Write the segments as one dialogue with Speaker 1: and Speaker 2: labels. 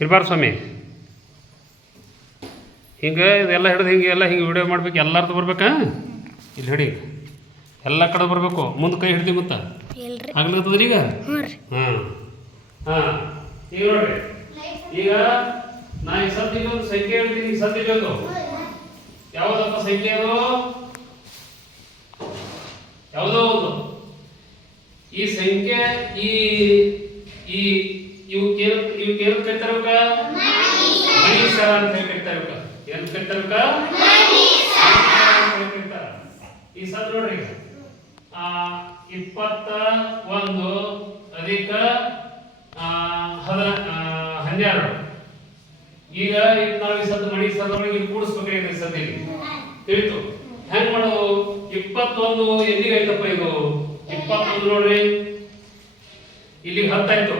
Speaker 1: ಇರ್ಬಾರ್ದು ಸ್ವಾಮಿ. ಹಿಂಗೆ ಇದೆಲ್ಲ ಹಿಡಿದು ಹಿಂಗೆ ಎಲ್ಲ ಹಿಂಗೆ ವಿಡಿಯೋ ಮಾಡ್ಬೇಕು ಎಲ್ಲರದ್ದು ಬರ್ಬೇಕಾ? ಇಲ್ಲಿ ಹಿಡಿ. ಎಲ್ಲ ಕಡೆ ಬರಬೇಕು. ಮುಂದೆ ಕೈ ಹಿಡ್ದು ಮತ್ತೆ? ಆಗ್ಲತ್ತದ್ರಿ ಈಗ? ಹಾಂ. ಹಾಂ. ಈಗ ನೋಡ್ರಿ. ಈಗ ನಾ ಈ ಸದ್ಯ ಒಂದು ಸಂಖ್ಯೆ ಹೇಳ್ತೀನಿ ಈಗ ಸದ್ಯ ಒಂದು ಯಾವುದಪ್ಪ ಸಂಖ್ಯೆ ಅದು? ಯಾವುದೋ ಒಂದು. ಈ ಸಂಖ್ಯೆ ಈ ಇವಕ್ಕೆ ಏನು ಕರಿತಾರೆ ಇವಕ್ಕ ಮಣೀಶ್ವರ ಅಂತ ಹೇಳಿ ಕರಿತಾರೆ ಇವಕ್ಕ ಏನು ಕರಿತಾರೆ ಇವಕ್ಕ ಮಣೀಶ್ವರ ಅಂತ ಹೇಳಿ ಕರಿತಾರೆ. ಈ ಸತ್ ನೋಡ್ರಿ ಆ, ಇಪ್ಪತ್ತ ಒಂದು ಅಧಿಕ ಹದ ಹನ್ನೆರಡು. ಈಗ ನಾವು ಈ ಸದ್ ಮಣಿ ಸದೊಳಗೆ ಇಲ್ಲಿ ಕೂಡಿಸ್ಬೇಕಾಗಿದೆ ಸದ್ಯ ತಿಳಿತು? ಹೆಂಗ್ ಮಾಡೋದು ಇಪ್ಪತ್ತೊಂದು ಎಲ್ಲಿಗೆ ಐತಪ್ಪ ಇದು? ಇಪ್ಪತ್ತೊಂದು ನೋಡ್ರಿ. ಇಲ್ಲಿಗೆ ಹತ್ತಾಯ್ತು.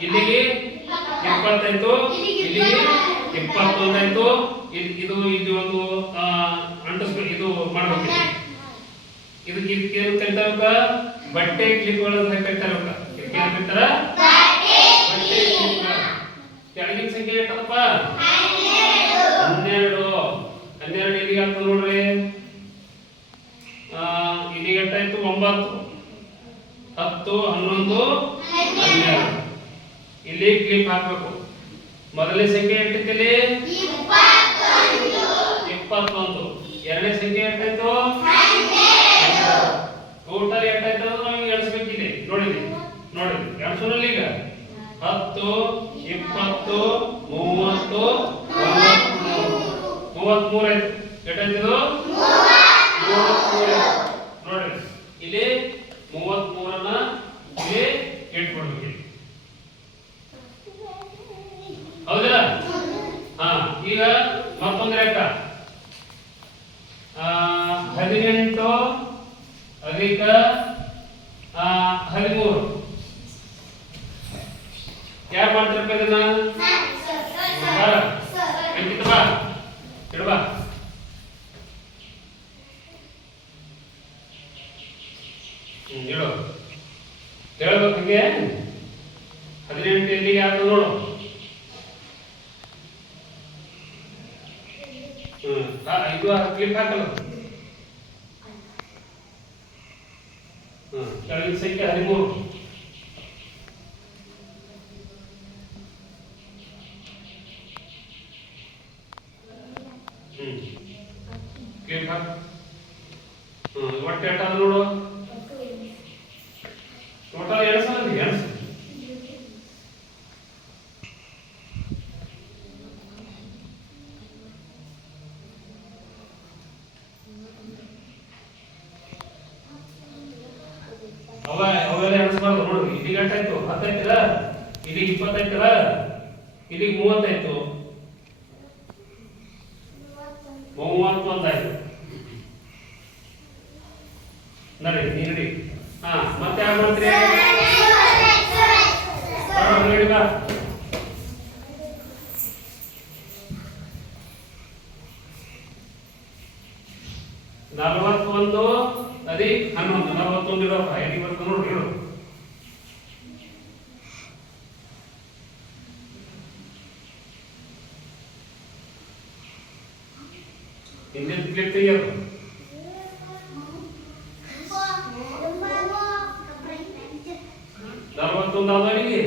Speaker 1: ಇಲ್ಲಿಗೆ ಇಪ್ಪತ್ತೆಂಟು ಇಲ್ಲಿಗೆ ಇಪ್ಪತ್ತೊಂದೆಂಟು. ಇದು ಇದು ಇದು ಒಂದು ಆ, ಅಂಟಿಸ್ಬೇಕು ಇದು ಮಾಡಬೇಕು ಇದಕ್ಕೆ ಇದಕ್ಕೆ ಏನು ಕರಿತಾರಪ್ಪ ಬಟ್ಟೆ ಕ್ಲಿಪ್ಗಳು ಅಂತ ಕರಿತಾರಪ್ಪ ಇದಕ್ಕೆ ಏನು ಕರಿತಾರ ಬಟ್ಟೆ ಕೆಳಗಿನ ಸಂಖ್ಯೆ ಎಷ್ಟಪ್ಪ ಹನ್ನೆರಡು. ಹನ್ನೆರಡು ಇಲ್ಲಿಗೆ ಆಗ್ತದೆ ನೋಡ್ರಿ? ಆ, ಇಲ್ಲಿಗೆ ಎಷ್ಟಾಯ್ತು ಒಂಬತ್ತು ಹತ್ತು ಹನ್ನೊಂದು ಹನ್ನೆರಡು ಇಲ್ಲಿ ಕ್ಲಿಪ್ ಹಾಕಬೇಕು. ಮೊದಲನೇ ಸಂಖ್ಯೆ ಎಷ್ಟಿತ್ತು ಇಲ್ಲಿ ಇಪ್ಪತ್ತೊಂದು. ಎರಡನೇ ಸಂಖ್ಯೆ ಎಷ್ಟಾಯ್ತು ಟೋಟಲ್ ಎಷ್ಟಾಯ್ತು ಅಂದ್ರೆ ನಾವು ಎಣಿಸ್ಬೇಕಿದೆ ಇಲ್ಲಿ. ನೋಡಿದ್ರಿ ನೋಡಿದ್ರಿ ಎಣಿಸೋನಲ್ಲಿ ಈಗ. ಹತ್ತು, ಇಪ್ಪತ್ತು, ಮೂವತ್ತು, ಮೂವತ್ಮೂರು. ಆಯ್ತು. ನೋಡ್ರಿ. ಇಲ್ಲಿ ಇಲ್ಲಿ ಇಟ್ಕೊಡ್ಬೇಕು ಇಲ್ಲಿ ಹೌದಿಲ್ಲ ಹಾ ಈಗ ಮತ್ತೊಂದು ಲೆಕ್ಕ ಆ, ಹದಿನೆಂಟು ಅಧಿಕ ಹದಿಮೂರು. ಯಾರು ಮಾಡ್ತಿರ್ಪ ಇದನ್ನ. ಅಂಕಿತ ಬಾ ಇಡು ಬಾ ಹ್ಮ್ ಇಡು. ಹೇಳ್ಬೇಕು ಹಂಗೆ? ಹದಿನೆಂಟು ಎಲ್ಲಿಗೆ ಯಾವ್ದು ನೋಡು. ಹ್ಮ್ ಇದು ಕ್ಲಿಪ್ ಹಾಕಲ್ಲ ಕೆಳಗಿನ ಸಂಖ್ಯೆ ಹದಿಮೂರು. ಹ್ಮ್. ಕ್ಲಿಪ್ ಹಾಕ್ ಹ್ಮ್ ಒಟ್ಟು ಎಷ್ಟಾದ ನೋಡು ಅವ ಅವೆಲ್ಲ ಎಣಿಸ್ಬಾರ್ದು ನೋಡ್ರಿ ಇಲ್ಲಿಗೆ ಎಷ್ಟಾಯ್ತು ಹತ್ತೈತಿಲ್ಲ? ಇಲ್ಲಿಗೆ ಇಪ್ಪತ್ತೈತಲ್ಲ? ಇಲ್ಲಿಗೆ ಮೂವತ್ತೈತು? ಮೂವತ್ತೊಂದಾಯ್ತು ನಡಿ ನೀಡಿ. ಹಾ, ಮತ್ತೆ ಯಾರು ಮಾಡ್ತೀರಿ? ಅದಿ ಹನ್ನೊಂದು ನಲವತ್ತೊಂದು ಇಡಪ್ಪ ಎಲ್ಲಿ ಬರ್ತು ನೋಡ್ರಿ ಇಡು ಹಿಂದಿನ ಕ್ಲಿಪ್ ತೆಗಿಯೋದು ನಲವತ್ತೊಂದು ಆದ ಅಲ್ಲಿಗೆ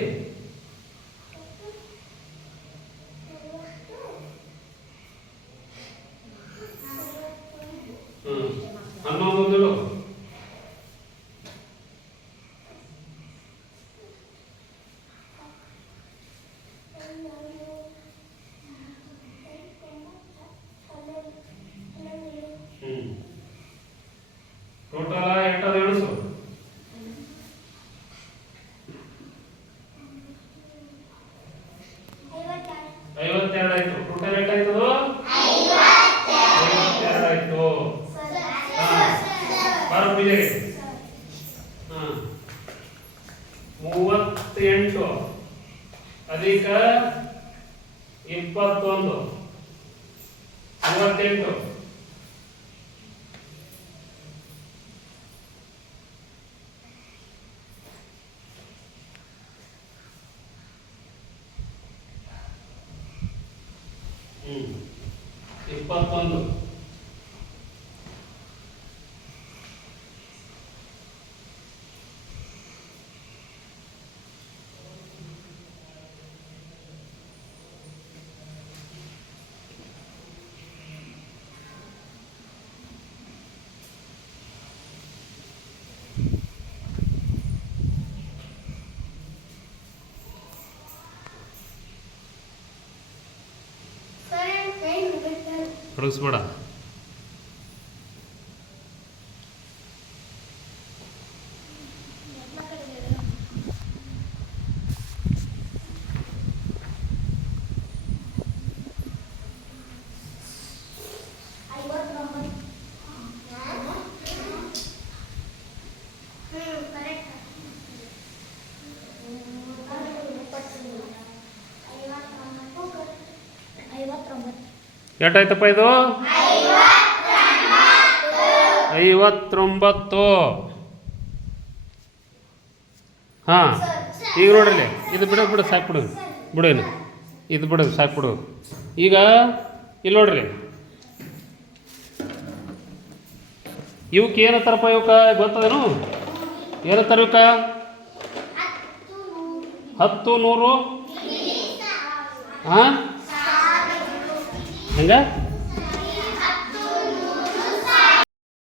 Speaker 1: ಮೂವತ್ತೆಂಟು. ಅಧಿಕ ಇಪ್ಪತ್ತೊಂದು. ಮೂವತ್ತೆಂಟು.
Speaker 2: ಹ್ಞೂ ಇಪ್ಪತ್ತೊಂದು ತೊಡಗಿಸ್ಬೇಡ ಎಷ್ಟಾಯ್ತಪ್ಪ ಇದು? ಐವತ್ತೊಂಬತ್ತು. ಹಾಂ, ಈಗ ನೋಡ್ರಿ ಇದು ಬಿಡ, ಬಿಡು, ಸಾಕು ಬಿಡು. ಬಿಡೋನು ಏನು ಇದು ಬಿಡು, ಸಾಕು ಬಿಡು. ಈಗ ಇಲ್ಲಿ ನೋಡ್ರಿ ಇವಕ್ಕೆ ಏನತ್ತಾರಪ್ಪ ಇವಕ್ಕ? ಗೊತ್ತದೇನು? ಏನತ್ತಾರ ಇವಕ್ಕ? ಹತ್ತು ನೂರು. ಹಾಂ? ಹೆಂಗ